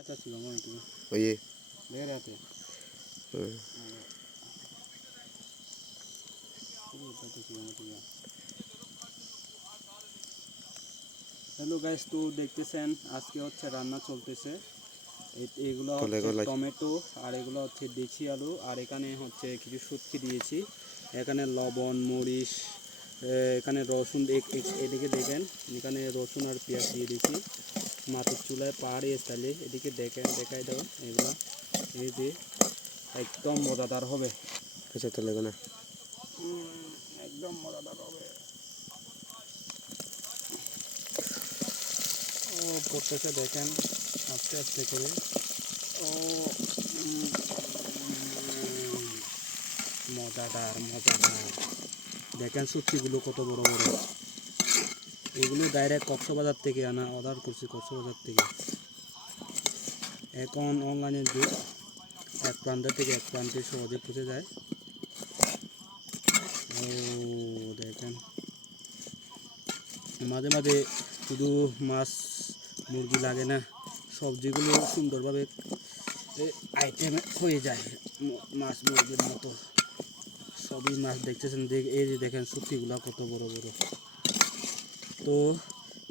Oye. Hello guys, তো দেখতেছেন আজকে হচ্ছে রান্না চলতেছে। এগুলো হচ্ছে টমেটো আর এগুলো হচ্ছে দেশি আলু, আর এখানে হচ্ছে কিছু শুটকি দিয়েছি, এখানে লবণ মরিচ, এখানে রসুন, এদিকে দেখেন এখানে রসুন আর পেঁয়াজ দিয়ে দিয়েছি মাটির চুলায় পাহাড়ি স্টাইলে। এদিকে দেখেন, দেখাই দাও এগুলো, এই যে একদম মজাদার হবে, একদম মজাদার হবে। ও পড়তেছে দেখেন আস্তে আস্তে করে। ও মজাদার মজাদার, দেখেন শুটকিগুলো কত বড় বড়। এগুলো ডাইরেক্ট কক্সবাজার থেকে আনা, অর্ডার করছি কক্সবাজার থেকে। এখন অনলাইনের যুগ, এক প্রান্ত থেকে এক প্রান্তে সহজে পৌঁছে যায়। ও দেখেন, মাঝে মাঝে শুধু মাছ মুরগি লাগে না, সবজিগুলো সুন্দরভাবে আইটেম হয়ে যায় মাছ মুরগির মতো। সবই মাছ দেখতেছেন, এই যে দেখেন শুটকিগুলো কত বড় বড়। তো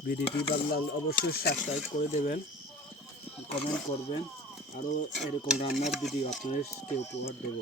ভিডিওটি ভালো লাগলে অবশ্যই সাবস্ক্রাইব করে দেবেন, কমেন্ট করবেন, আরও এরকম রান্নার ভিডিও আপনাদেরকে উপহার দেব।